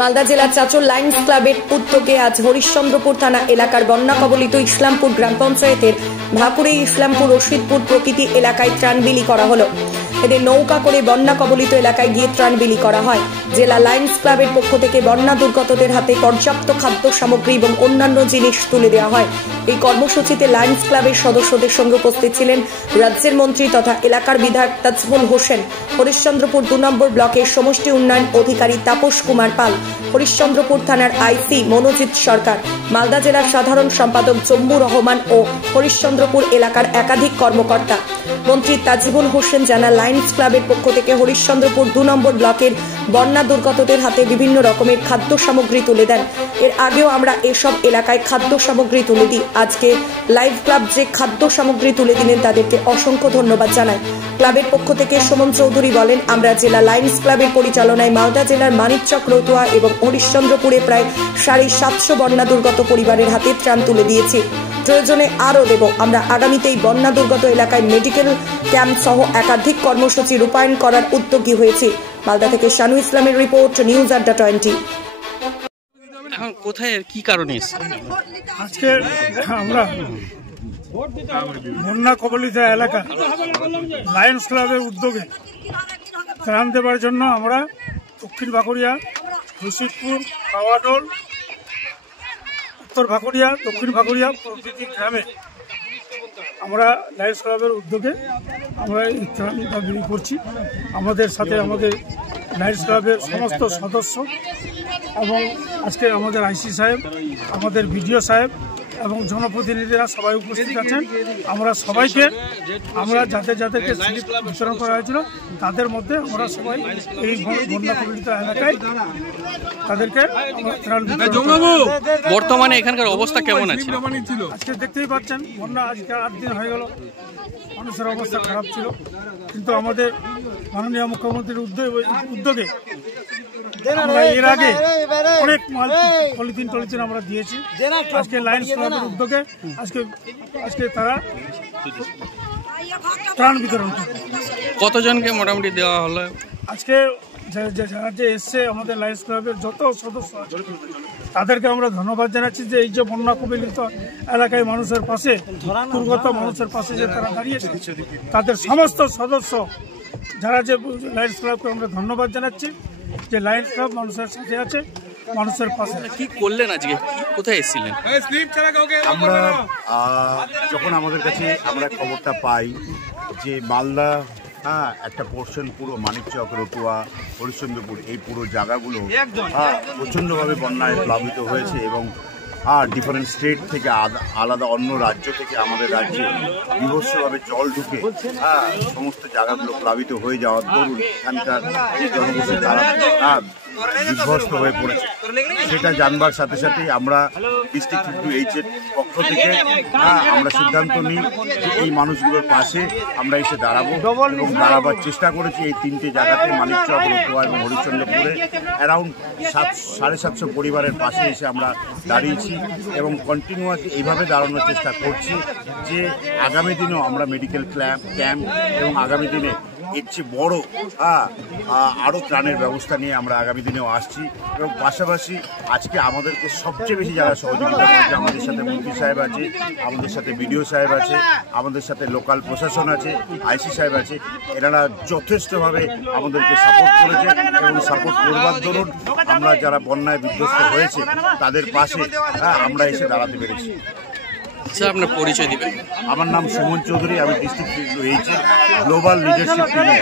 মালদা জেলার চাচল লায়ন্স ক্লাবের উদ্যোগে আজ হরিশ্চন্দ্রপুর থানা এলাকার বন্যা কবলিত ইসলামপুর গ্রাম পঞ্চায়েতের ভাকুড়ে ইসলামপুর রশিদপুর প্রকৃতি এলাকায় ত্রাণ বিলি করা হলো। এদের নৌকা করে বন্যা কবলিত এলাকায় গিয়ে ত্রাণ বিলি করা হয়। জেলা লায়ন্স ক্লাবের পক্ষ থেকে বন্যা দুর্গতদের হাতে পর্যাপ্ত খাদ্য সামগ্রী এবং অন্যান্য জিনিস তুলে দেওয়া হয়। এই কর্মসূচিতে লায়ন্স ক্লাবের সদস্যদের সঙ্গে উপস্থিত ছিলেন রাজ্যের মন্ত্রী তথা এলাকার বিধায়ক তাজবুল হোসেন, হরিশ্চন্দ্রপুর 2 নম্বর ব্লকের সমষ্টি উন্নয়ন অধিকারী তাপস কুমার পাল, হরিশ্চন্দ্রপুর থানার আইসি মনোজিৎ সরকার, মালদা জেলার সাধারণ সম্পাদক জম্মু রহমান ও হরিশ্চন্দ্রপুর এলাকার একাধিক কর্মকর্তা। মন্ত্রী তাজবুল হোসেন জানান, লায়ন্স ক্লাবের পক্ষ থেকে হরিশ্চন্দ্রপুর 2 নম্বর ব্লকের বন্যা দুর্গতদের হাতে বিভিন্ন রকমের খাদ্য সামগ্রী তুলে দেন। এর আগেও আমরা এসব এলাকায় খাদ্য সামগ্রী তুলে দিই। আজকে লাইভ ক্লাব যে খাদ্য সামগ্রী তুলে দিলেন তাদেরকে অসংখ্য ধন্যবাদ জানাই। ক্লাবের পক্ষ থেকে সুমন চৌধুরী বলেন, আমরা জেলা লায়ন্স ক্লাবের পরিচালনায় মালদা জেলার মানিকচক, রতুয়া এবং হরিশ্চন্দ্রপুরে প্রায় 750 বন্যা দুর্গত পরিবারের হাতে ত্রাণ তুলে দিয়েছি। প্রয়োজনে আরও দেব। আমরা আগামীতেই বন্যা দুর্গত এলাকায় মেডিকেল ক্যাম্প সহ একাধিক কর্মসূচি রূপায়ণ করার উদ্যোগী হয়েছি। মালদা থেকে শানু ইসলামের রিপোর্ট, নিউজ আড্ডা 20। এখন কোথায় কি কারণে আজকে আমরা বন্যা কবলিত এলাকা লায়ন্স ক্লাবের উদ্যোগে ত্রাণ দেওয়ার জন্য আমরা দক্ষিণ ভাকুড়িয়া, রশিদপুর, কাওয়াডোল, উত্তর ভাকুড়িয়া, দক্ষিণ ভাকুড়িয়া প্রভৃতি গ্রামে আমরা লায়ন্স ক্লাবের উদ্যোগে আমরা এই ত্রাণটা বিলি করছি। আমাদের সাথে আমাদের লায়ন্স ক্লাবের সমস্ত সদস্য এবং আজকে আমাদের আইসি সাহেব, আমাদের বিডিও সাহেব এবং জনপ্রতিনিধিরা সবাই উপস্থিত আছেন। আমরা সবাইকে যাদেরকে স্লিপ বিতরণ করা হয়েছিল তাদের মধ্যে আমরা সবাই এই বন্যা কবলিত এলাকায় তাদেরকে বর্তমানে এখানকার অবস্থা কেমন আছে? আজকে দেখতেই পাচ্ছেন, বন্যা আজকে 8 দিন হয়ে গেল, মানুষের অবস্থা খারাপ ছিল, কিন্তু আমাদের মাননীয় মুখ্যমন্ত্রীর উদ্যোগে আমরা এর আগে অনেক পলিথিন আমরা দিয়েছি। আজকে লায়ন্স ক্লাবের উদ্যোগে আজকে তারা ত্রাণ বিতরণ করবে। কতজনকে মোটামুটি দেওয়া হলো? আজকে যারা এসছে আমাদের লায়ন্স ক্লাবের যত সদস্য আছে তাদেরকে আমরা ধন্যবাদ জানাচ্ছি যে এই যে বন্যা কবলিত এলাকায় মানুষের পাশে, দুর্গত মানুষের পাশে যে তারা দাঁড়িয়েছে, তাদের সমস্ত সদস্য যারা যে লায়ন্স ক্লাবকে আমরা ধন্যবাদ জানাচ্ছি যে লায়ন্স ক্লাব মানুষের সাথে আছে, মানুষের পাশে। কি করলেন আজকে, কোথায় এসেছিলেন? আমরা যখন আমাদের কাছে আমরা খবরটা পাই যে মালদা একটা পোর্শন পুরো মানিকচক, রতুয়া, হরিশ্চন্দ্রপুর এই পুরো জায়গাগুলো প্রচণ্ডভাবে বন্যায় প্লাবিত হয়েছে এবং ডিফারেন্ট স্টেট থেকে আলাদা অন্য রাজ্য থেকে আমাদের রাজ্যে বিভৎসভাবে জল ঢুকে সমস্ত জায়গাগুলো প্লাবিত হয়ে যাওয়ার দরুন এখানকার যে জনগোষ্ঠী তারা বিধ্বস্ত হয়ে পড়েছে। সেটা জানবার সাথে সাথেই আমরা ডিস্ট্রিক্ট 52H এর পক্ষ থেকে আমরা সিদ্ধান্ত নিই যে এই মানুষগুলোর পাশে আমরা এসে দাঁড়াবো এবং দাঁড়াবার চেষ্টা করেছি। এই 3টে জায়গাতে মানিকচক, রতুয়া এবং হরিশ্চন্দ্রপুরে অ্যারাউন্ড 750 পরিবারের পাশে এসে আমরা দাঁড়িয়েছি এবং কন্টিনিউয়াসলি এইভাবে দাঁড়ানোর চেষ্টা করছি যে আগামী দিনেও আমরা মেডিকেল ক্যাম্প এবং আগামী দিনে এর চেয়ে বড় আরও ত্রাণের ব্যবস্থা নিয়ে আমরা আগামী দিনেও আসছি। এবং পাশাপাশি আজকে আমাদেরকে সবচেয়ে বেশি যারা সহযোগিতা করেছে, আমাদের সাথে মন্ত্রী সাহেব আছে, আমাদের সাথে বিডিও সাহেব আছে, আমাদের সাথে লোকাল প্রশাসন আছে, আইসি সাহেব আছে, এনারা যথেষ্টভাবে আমাদেরকে সাপোর্ট করেছে এবং সাপোর্ট করবার দরুন আমরা যারা বন্যায় বিধ্বস্ত হয়েছে তাদের পাশে আমরা এসে দাঁড়াতে পেরেছি। আপনার পরিচয় দিবেন? আমার নাম সুমন চৌধুরী, আমি ডিস্ট্রিক্ট 52H গ্লোবাল লিডারশিপ টিমে।